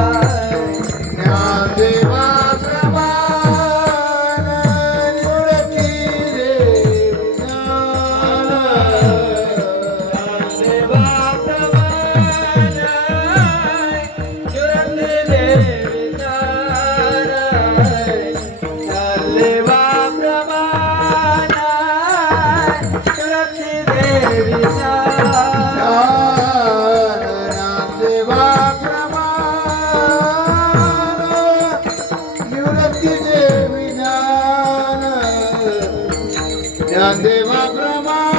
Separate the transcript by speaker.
Speaker 1: रा ज्ञानदेवा प्रमाण